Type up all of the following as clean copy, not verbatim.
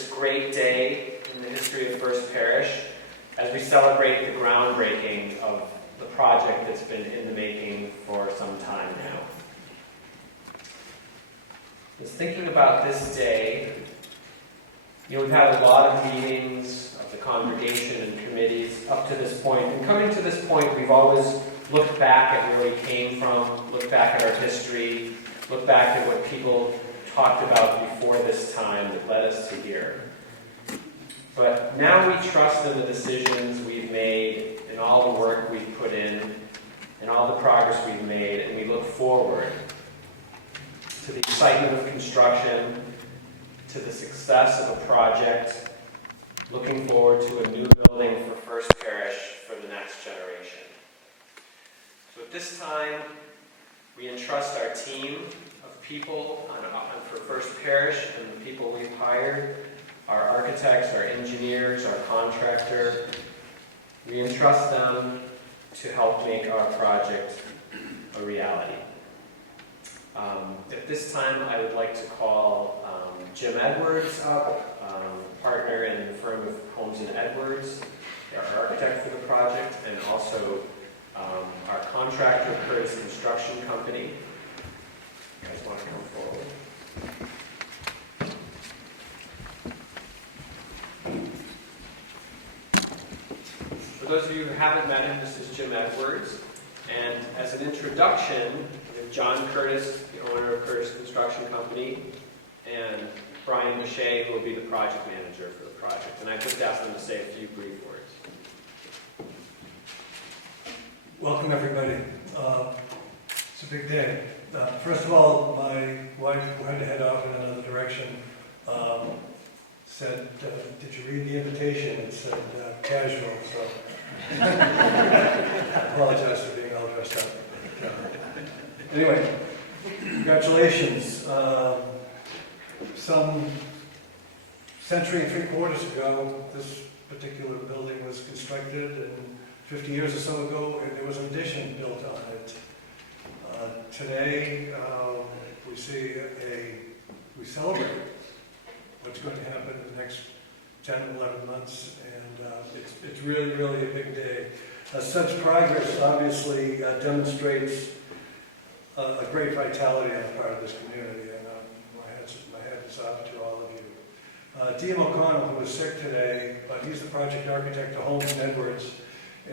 this great day in the history of First Parish as we celebrate the groundbreaking of the project that's been in the making for some time now. I was thinking about this day. We've had a lot of meetings of the congregation and committees up to this point. And coming to this point, we've always looked back at where we came from, looked back at our history, looked back at what people talked about before this time that led us to here. But now we trust in the decisions we've made and all the work we've put in and all the progress we've made, and we look forward to the excitement of construction, to the success of a project, looking forward to a new building for First Parish for the next generation. So at this time, we entrust our team of people for First Parish and the people we've hired, our architects, our engineers, our contractor. We entrust them to help make our project a reality. At this time, I would like to call Jim Edwards up, partner in the firm of Holmes & Edwards, our architect for the project, and also our contractor, Parish Construction Company. You guys want to come forward? For those of you who haven't met him, this is Jim Edwards. And as an introduction, we have John Curtis, the owner of Parish Construction Company, and Brian Boucher, who will be the project manager for the project. And I just asked them to say a few brief words. Welcome, everybody. It's a big day. First of all, my wife, who had to head off in another direction, said, did you read the invitation? It said casual, so I apologize for being all dressed up. Anyway, congratulations. Some century and 3/4 ago, this particular building was constructed, and 50 years or so ago, there was an addition built on it. Today, we celebrate what's going to happen in the next 10, 11 months, and it's really, really a big day. Such progress obviously demonstrates a great vitality on the part of this community, and my hat is off to all of you. D.M. O'Connell, who is sick today, but he's the project architect of Holmes & Edwards,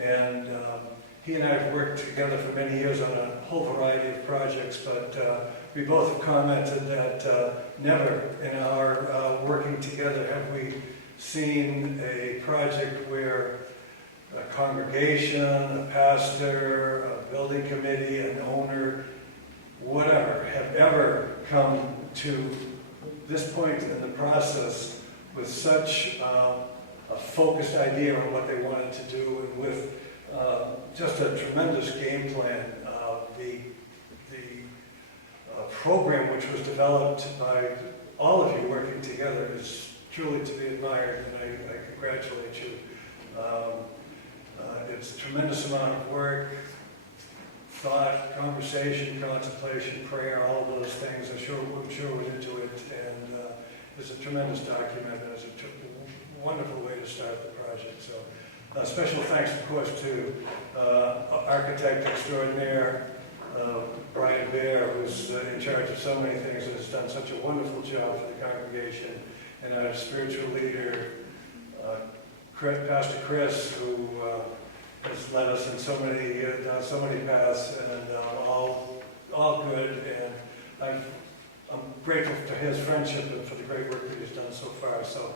and he and I have worked together for many years on a whole variety of projects, but we both have commented that never in our working together have we seen a project where a congregation, a pastor, a building committee, an owner, whatever, have ever come to this point in the process with such a focused idea on what they wanted to do, and with just a tremendous game plan. The program which was developed by all of you working together is truly to be admired, and I congratulate you. It's a tremendous amount of work, thought, conversation, contemplation, prayer, all of those things. I'm sure went into it, and it's a tremendous document, and it's a wonderful way to start the project. So special thanks, of course, to architect extraordinaire Brian Baer, who's in charge of so many things and has done such a wonderful job for the congregation, and our spiritual leader, Pastor Chris, who has led us in so many paths, and all good. And I'm grateful for his friendship and for the great work that he's done so far. So,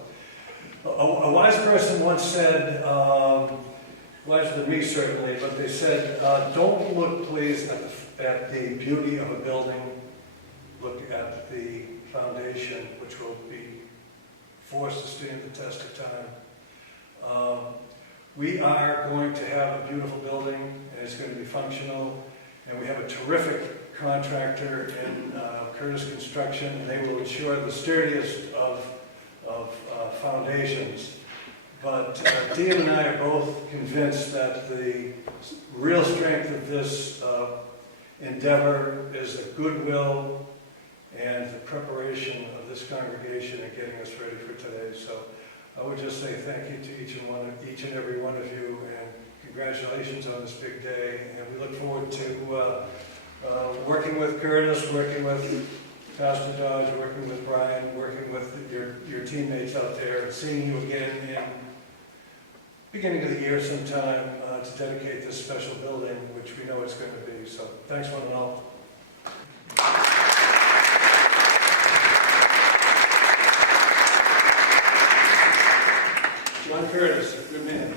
a wise person once said, wiser than me certainly, but they said, don't look, please, at the beauty of a building. Look at the foundation, which will be forced to stand the test of time. We are going to have a beautiful building, and it's going to be functional, and we have a terrific contractor in Curtis Construction, and they will ensure the sturdiest of foundations. But Dean and I are both convinced that the real strength of this endeavor is the goodwill and the preparation of this congregation and getting us ready for today. So I would just say thank you to each and every one of you, and congratulations on this big day. And we look forward to working with Curtis, working with Pastor Dodge, working with Brian, working with your teammates out there, and seeing you again in beginning of the year sometime to dedicate this special building, which we know it's going to be. So thanks one and all. John Curtis, good man.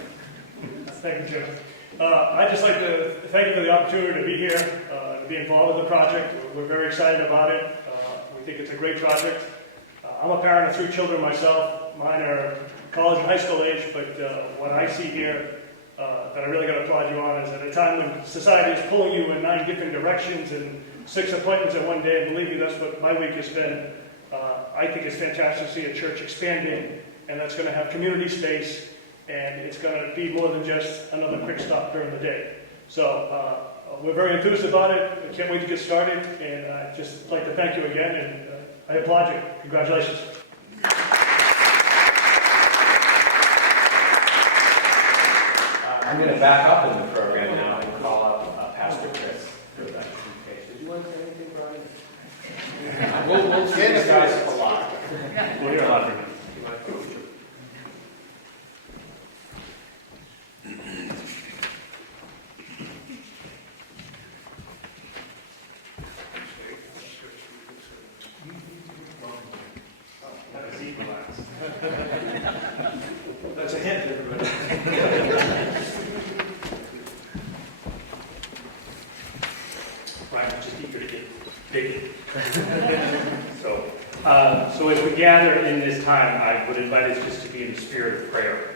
Thank you, Jim. I'd just like to thank you for the opportunity to be here, to be involved with the project. We're very excited about it. We think it's a great project. I'm a parent of 3 children myself. Mine are college and high school age, but what I see here that I really got to applaud you on is at a time when society is pulling you in 9 different directions and 6 appointments in one day, and believe me, that's what my week has been. I think it's fantastic to see a church expanding, and that's going to have community space, and it's going to be more than just another quick stop during the day. So we're very enthused about it. I can't wait to get started, and I'd just like to thank you again, and I applaud you. Congratulations. I'm going to back up in the program now and call up Pastor Chris for that communication. Did you want to say anything, Brian? We'll see these guys a lot. We'll hear a lot from you. That's a hint, everybody. Right, I'm just eager to get big. So as we gather in this time, I would invite us just to be in the spirit of prayer.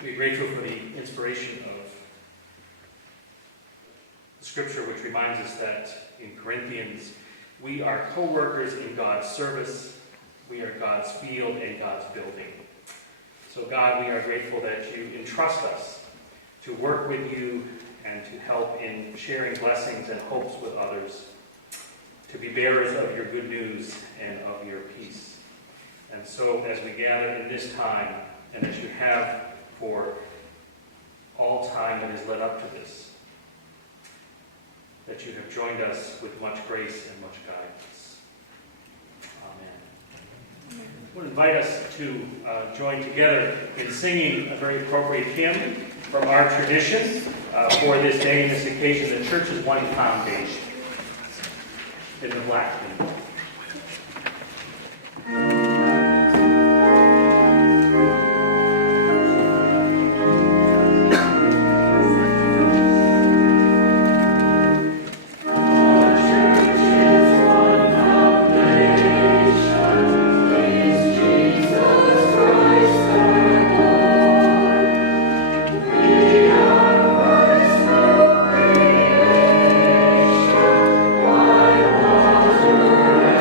We're grateful for the inspiration of the scripture, which reminds us that in Corinthians, we are co-workers in God's service. We are God's field and God's building. So God, we are grateful that you entrust us to work with you and to help in sharing blessings and hopes with others, to be bearers of your good news and of your peace. And so as we gather in this time, and as you have for all time that has led up to this, that you have joined us with much grace and much guidance. Amen. I would invite us to join together in singing a very appropriate hymn from our tradition for this day and this occasion, the Church's One Foundation, in the black hymn. Why water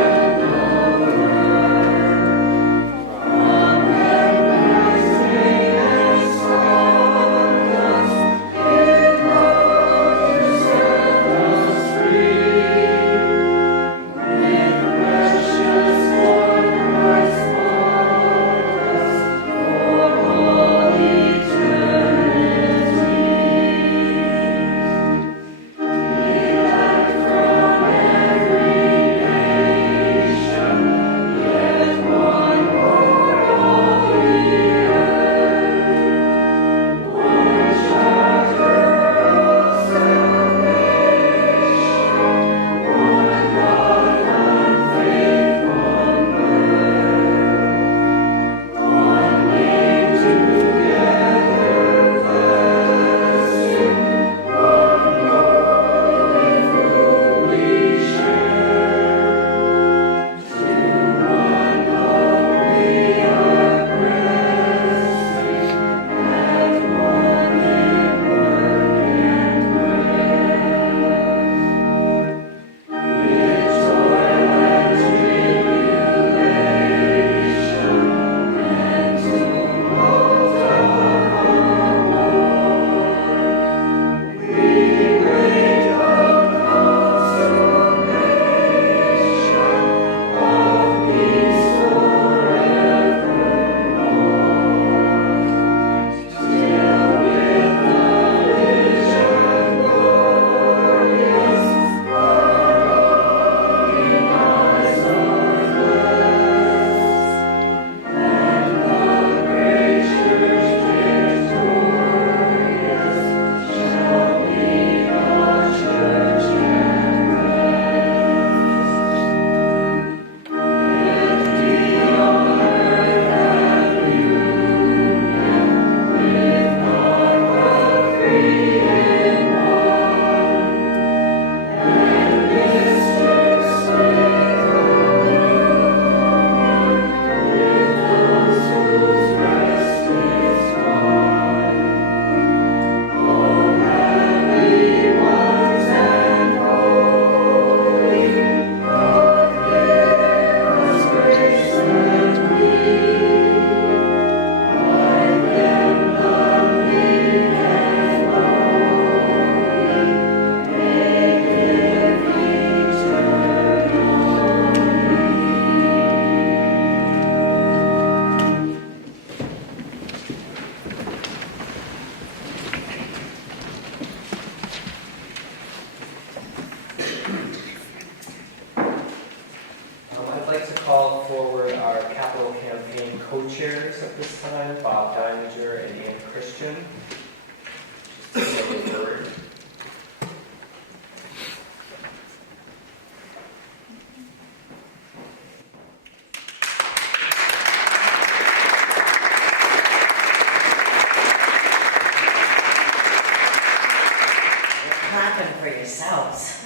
clapping for yourselves.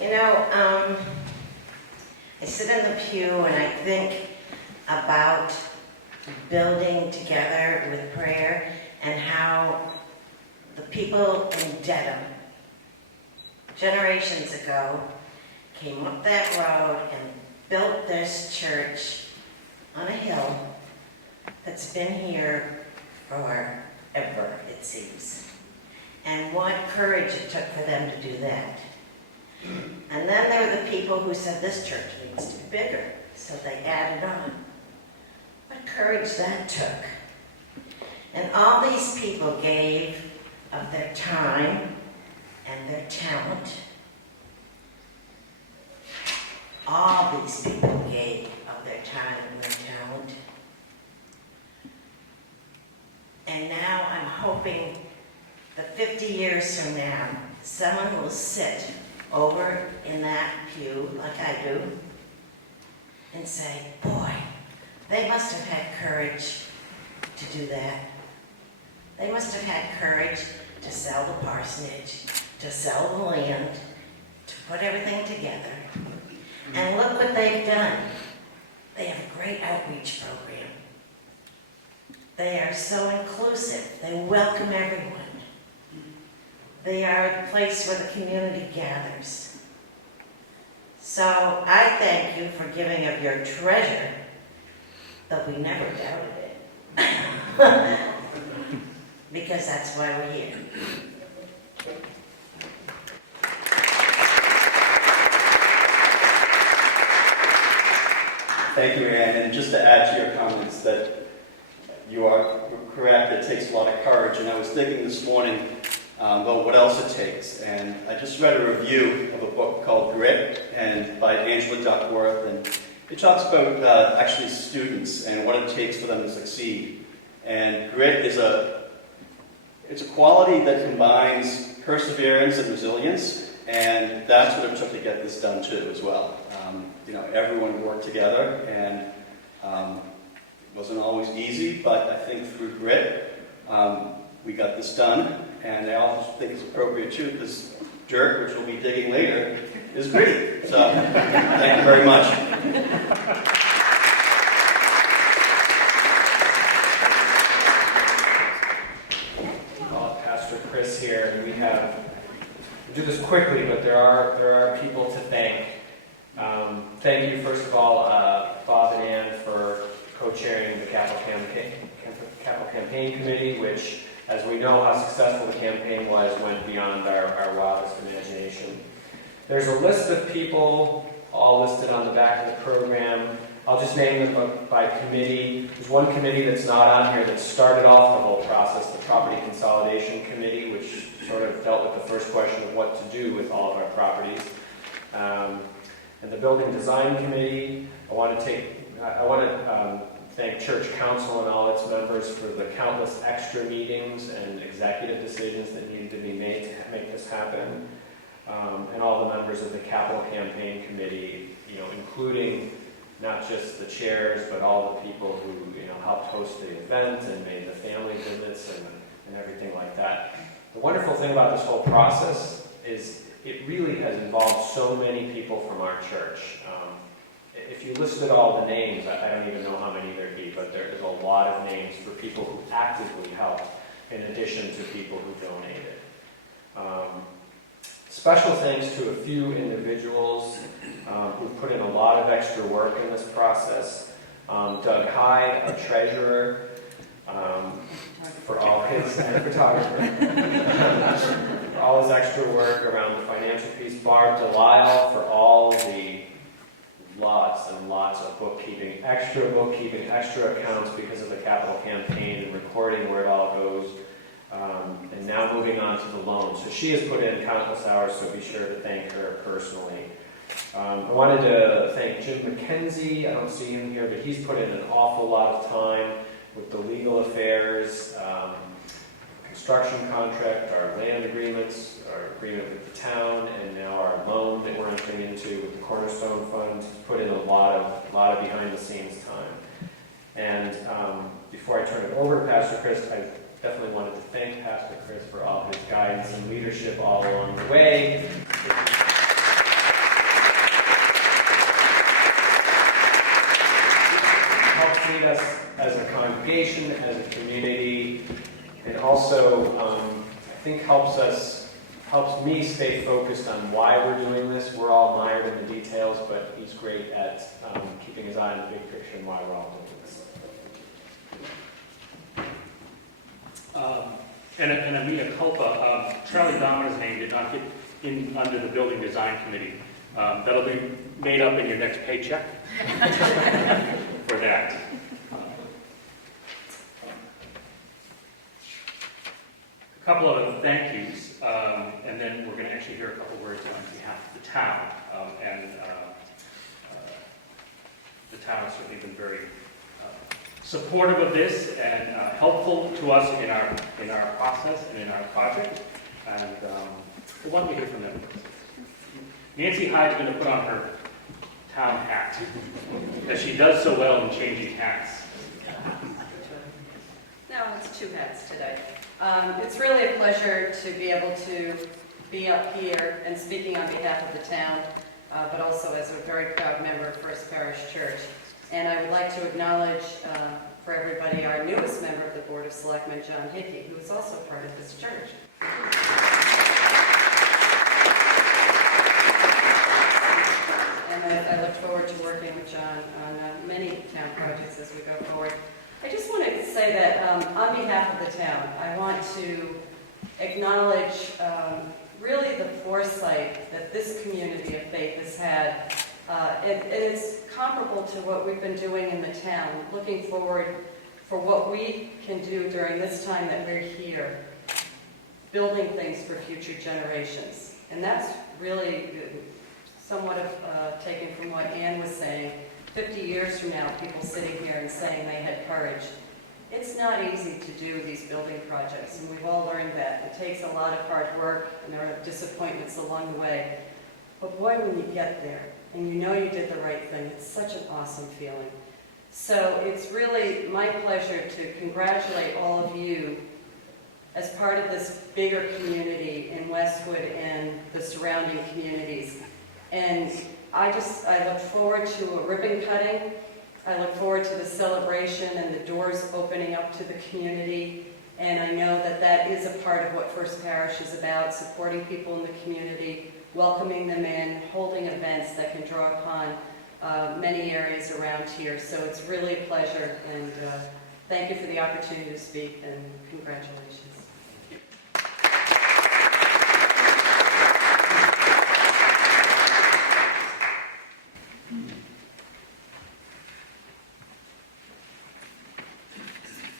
You know, I sit in the pew and I think about building together with prayer and how the people in Dedham, generations ago, came up that road and built this church on a hill that's been here forever, it seems. And what courage it took for them to do that. And then there were the people who said this church needs to be bigger, so they added on. What courage that took. And all these people gave of their time and their talent. All these people gave of their time and their talent. And now I'm hoping that 50 years from now, someone will sit over in that pew, like I do, and say, boy, they must have had courage to do that. They must have had courage to sell the parsonage, to sell the land, to put everything together. And look what they've done. They have a great outreach program. They are so inclusive. They welcome everyone. They are a place where the community gathers. So I thank you for giving of your treasure, but we never doubted it. Because that's why we're here. Thank you, Ann. And just to add to your comments, that you are correct, it takes a lot of courage. And I was thinking this morning about what else it takes. And I just read a review of a book called Grit and by Angela Duckworth. And it talks about actually students and what it takes for them to succeed. And grit is it's a quality that combines perseverance and resilience. And that's what it took to get this done too, as well. Everyone worked together, and it wasn't always easy, but I think through grit, we got this done. And I also think it's appropriate too, because dirt, which we'll be digging later, is gritty. So, thank you very much. Pastor Chris here. We'll do this quickly, but there are people to thank. Thank you, first of all, Bob and Ann, for co-chairing the Capital Campaign Committee, which, as we know how successful the campaign was, went beyond our wildest imagination. There's a list of people, all listed on the back of the program. I'll just name them by committee. There's one committee that's not on here that started off the whole process, the Property Consolidation Committee, which sort of dealt with the first question of what to do with all of our properties. And the Building Design Committee. I want to thank Church Council and all its members for the countless extra meetings and executive decisions that needed to be made to make this happen. And all the members of the Capital Campaign Committee, including not just the chairs, but all the people who helped host the event and made the family visits and everything like that. The wonderful thing about this whole process is it really has involved so many people from our church. If you listed all the names, I don't even know how many there'd be, but there is a lot of names for people who actively helped in addition to people who donated. Special thanks to a few individuals who put in a lot of extra work in this process. Doug Hyde, our treasurer, for all his photographer, for all his extra work around the financial piece. Barb Delisle for all the lots and lots of bookkeeping, extra accounts because of the capital campaign and recording where it all goes. And now moving on to the loan. So she has put in countless hours, so be sure to thank her personally. I wanted to thank Jim McKenzie. I don't see him here, but he's put in an awful lot of time with the legal affairs, construction contract, our land agreements, our agreement with the town, and now our loan that we're entering into with the Cornerstone Fund. He's put in a lot of behind-the-scenes time. And before I turn it over to Pastor Chris, definitely wanted to thank Pastor Chris for all his guidance and leadership all along the way. Helps lead us as a congregation, as a community, and also I think helps me stay focused on why we're doing this. We're all mired in the details, but he's great at keeping his eye on the big picture and why we're all doing this. And a mea culpa, Charlie Dominor's name did not get in under the building design committee. That'll be made up in your next paycheck for that. A couple of thank yous, and then we're going to actually hear a couple words on behalf of the town. The town has certainly been very supportive of this and helpful to us in our process and in our project. And we want to hear from them. Nancy Hyde's going to put on her town hat, as she does so well in changing hats. No, it's two hats today. It's really a pleasure to be able to be up here and speaking on behalf of the town, but also as a very proud member of First Parish Church. And I would like to acknowledge for everybody our newest member of the Board of Selectmen, John Hickey, who is also part of this church. And I look forward to working with John on many town projects as we go forward. I just wanted to say that on behalf of the town, I want to acknowledge really the foresight that this community of faith has had. It is comparable to what we've been doing in the town, looking forward for what we can do during this time that we're here, building things for future generations. And that's really somewhat of taken from what Ann was saying. 50 years from now, people sitting here and saying they had courage. It's not easy to do these building projects, and we've all learned that. It takes a lot of hard work, and there are disappointments along the way. But boy, when you get there, and you know you did the right thing, it's such an awesome feeling. So it's really my pleasure to congratulate all of you as part of this bigger community in Westwood and the surrounding communities. And I look forward to a ribbon cutting. I look forward to the celebration and the doors opening up to the community. And I know that that is a part of what First Parish is about, supporting people in the community, welcoming them in, holding events that can draw upon many areas around here. So it's really a pleasure, and thank you for the opportunity to speak, and congratulations.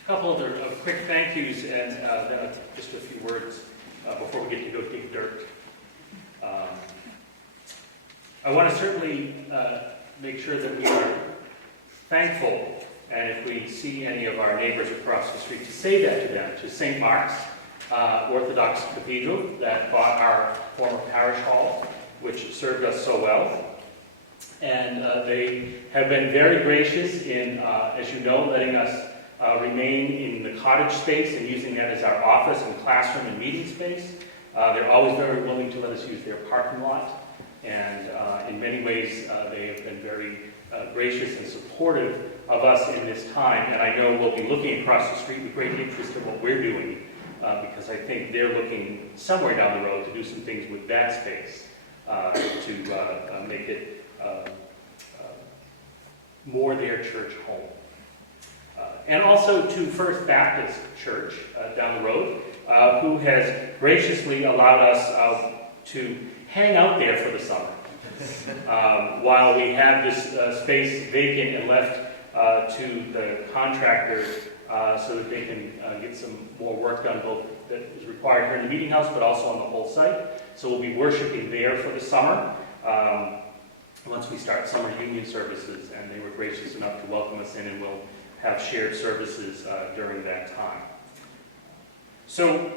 A couple of quick thank yous and then just a few words before we get to go dig dirt. I want to certainly make sure that we are thankful, and if we see any of our neighbors across the street, to say that to them, to St. Mark's Orthodox Cathedral that bought our former parish hall, which served us so well. And they have been very gracious in, as you know, letting us remain in the cottage space and using that as our office and classroom and meeting space. They're always very willing to let us use their parking lot. And in many ways, they have been very gracious and supportive of us in this time. And I know we'll be looking across the street with great interest in what we're doing, because I think they're looking somewhere down the road to do some things with that space to make it more their church home. And also to First Baptist Church down the road, who has graciously allowed us to hang out there for the summer while we have this space vacant and left to the contractor so that they can get some more work done, both that is required here in the meeting house, but also on the whole site. So we'll be worshiping there for the summer once we start summer union services, and they were gracious enough to welcome us in, and we'll have shared services during that time. So,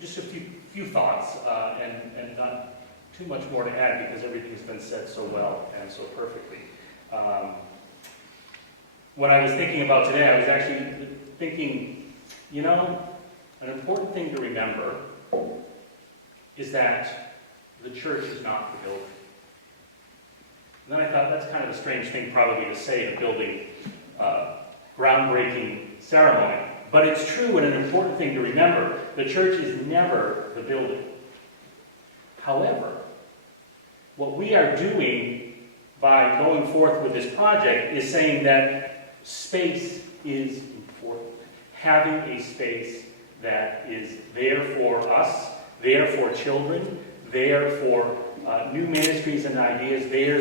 just a few thoughts, and not too much more to add because everything has been said so well and so perfectly. When I was thinking about today, I was actually thinking You know, an important thing to remember is that the church is not the building. And then I thought that's kind of a strange thing probably to say in a building groundbreaking ceremony. But it's true and an important thing to remember. The church is never the building. However, what we are doing by going forth with this project is saying that space is important. Having a space that is there for us, there for children, there for new ministries and ideas, there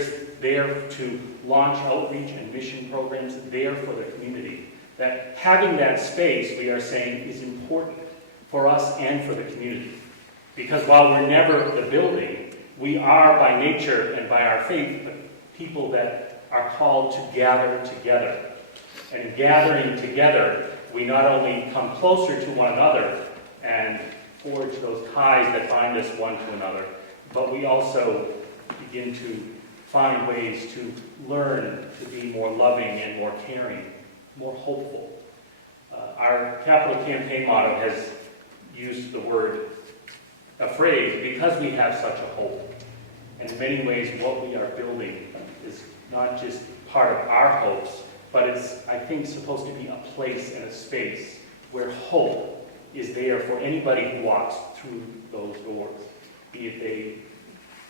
to launch outreach and mission programs, there for the community. That having that space, we are saying, is important for us and for the community. Because while we're never the building, we are by nature and by our faith the people that are called to gather together. And in gathering together, we not only come closer to one another and forge those ties that bind us one to another, but we also begin to find ways to learn to be more loving and more caring, more hopeful. Our capital campaign motto has used a phrase, because we have such a hope. And in many ways, what we are building is not just part of our hopes, but it's, I think, supposed to be a place and a space where hope is there for anybody who walks through those doors. Be it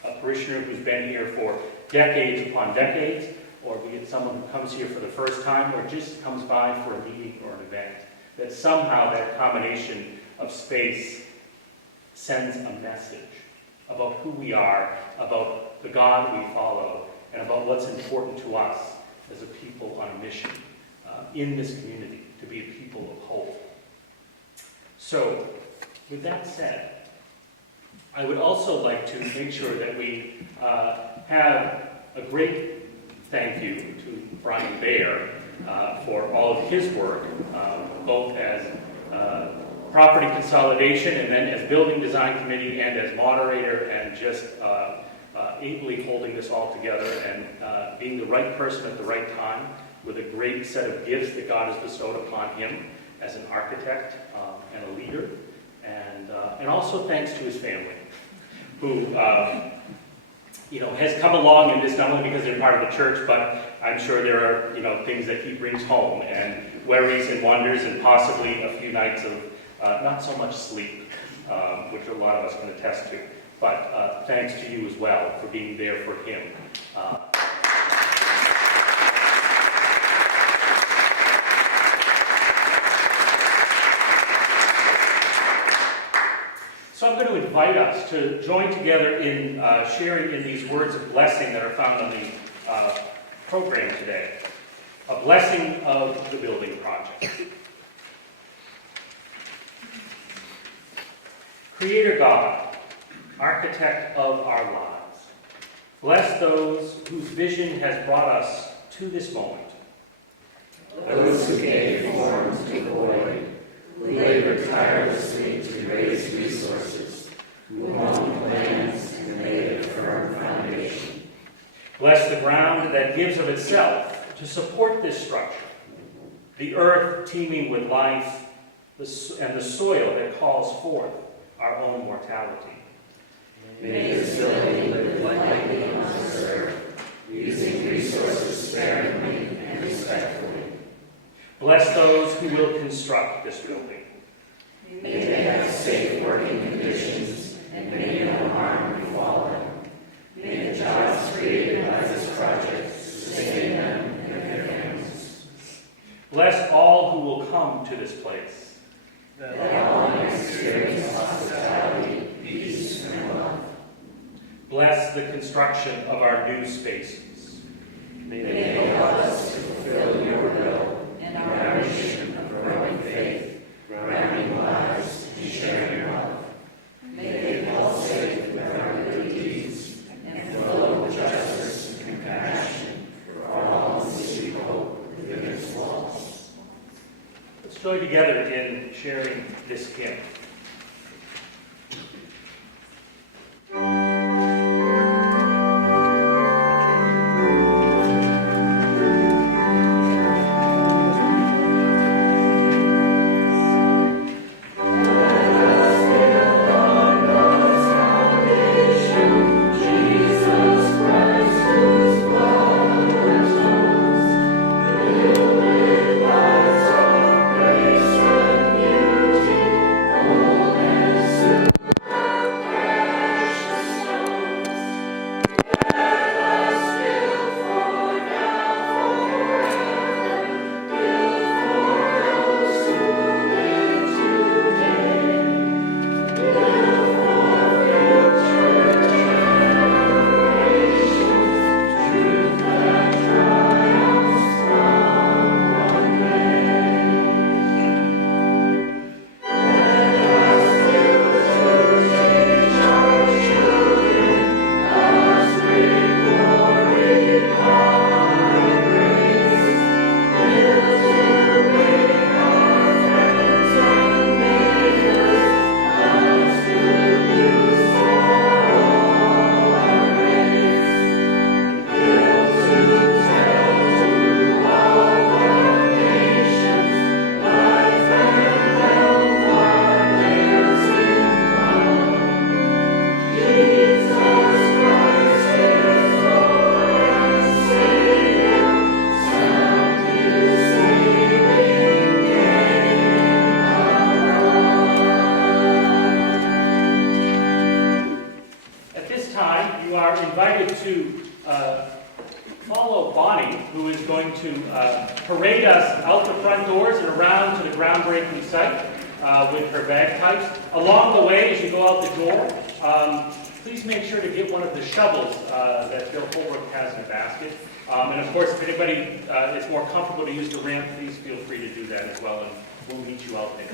a parishioner who's been here for decades upon decades, or be it someone who comes here for the first time, or just comes by for a meeting or an event. That somehow that combination of space sends a message about who we are, about the God we follow, and about what's important to us as a people on a mission in this community, to be a people of hope. So, with that said, I would also like to make sure that we have a great thank you to Brian Bayer for all of his work, both as property consolidation and then as building design committee and as moderator, and just ably holding this all together and being the right person at the right time with a great set of gifts that God has bestowed upon him as an architect and a leader. And also thanks to his family, who has come along in this not only because they're part of the church, but I'm sure there are things that he brings home and worries and wonders and possibly a few nights of not so much sleep, which a lot of us can attest to. But thanks to you as well for being there for him. So I'm going to invite us to join together in sharing in these words of blessing that are found on the program today. A blessing of the building project. Creator God, architect of our lives, bless those whose vision has brought us to this moment. Those who gave form to the void, who labored tirelessly to raise resources, who owned lands and laid a firm foundation. Bless the ground that gives of itself to support this structure, the earth teeming with life, and the soil that calls forth our own mortality. May this building live lightly on this earth, using resources sparingly and respectfully. Bless those who will construct this building. May they have safe working conditions, and may no harm befall them. May the jobs created by this project sustain them and their families. Bless all who will come to this place. That all may experience hospitality, peace, and love. Bless the construction of our new spaces. May they help us to fulfill your will and our mission of growing faith, grounding lives, and sharing love. May they pulsate with our good deeds and flow with justice and compassion for all who seek hope within its walls. Let's join together in sharing this hymn. time, you are invited to follow Bonnie, who is going to parade us out the front doors and around to the groundbreaking site with her bagpipes. Along the way, as you go out the door, please make sure to get one of the shovels that Bill Holbrook has in a basket. And of course, if anybody is more comfortable to use the ramp, please feel free to do that as well, and we'll meet you out there.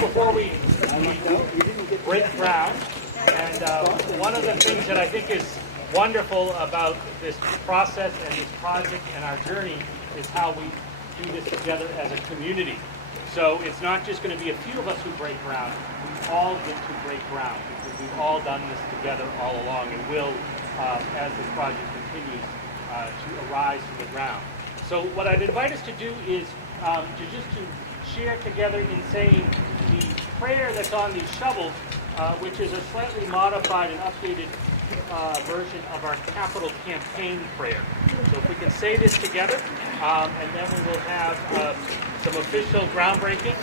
Before we break ground, and one of the things that I think is wonderful about this process and this project and our journey is how we do this together as a community. So it's not just going to be a few of us who break ground, we all get to break ground because we've all done this together all along and will, as this project continues, to arise from the ground. So what I'd invite us to do is to share together in saying the prayer that's on these shovels, which is a slightly modified and updated version of our capital campaign prayer. So if we can say this together, and then we will have some official groundbreaking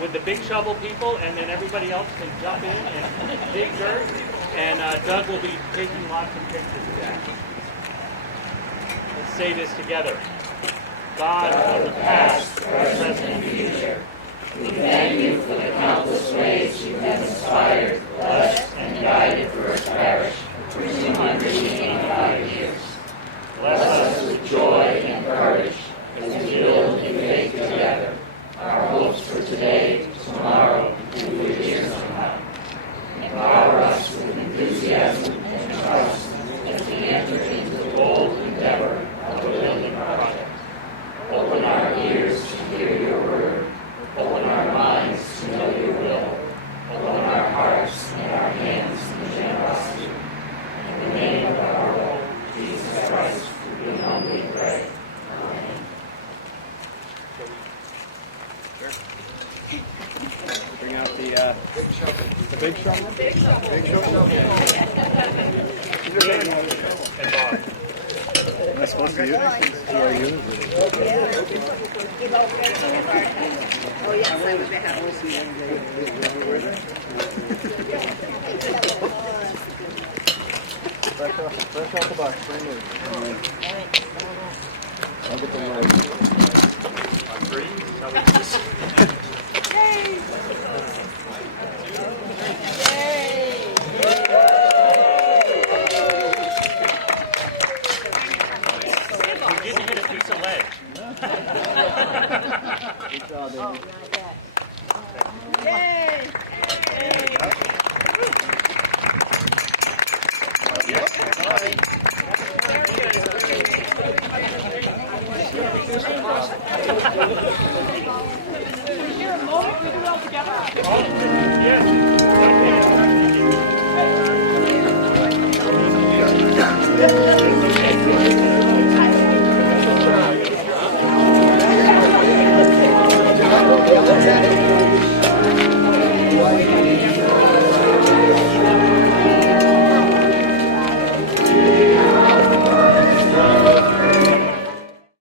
with the big shovel people, and then everybody else can jump in and dig dirt, and Doug will be taking lots of pictures of that. Let's say this together. God of the past, present, and future, we thank you for the countless ways you have inspired, blessed, and guided First Parish for 285 years. Bless us with joy and courage as we build in faith together our hopes for today, tomorrow, and for years to come. Empower us with enthusiasm and trust as we enter into the bold endeavor of the building project. Open our ears to hear your word. Open our minds to know your will. Open our hearts and our hands in generosity. In the name of our Lord, Jesus Christ, we humbly pray. Amen. Bring out the big shovel. The big shovel? The big shovel. Big shovel? And Bob. That's supposed to be using? Yeah, using it. Oh, yes, I was there. Fresh off the box, brand new. I'll get the light. On three? Yay! You didn't hit a piece of ledge. Good job, baby. Yay! Yay!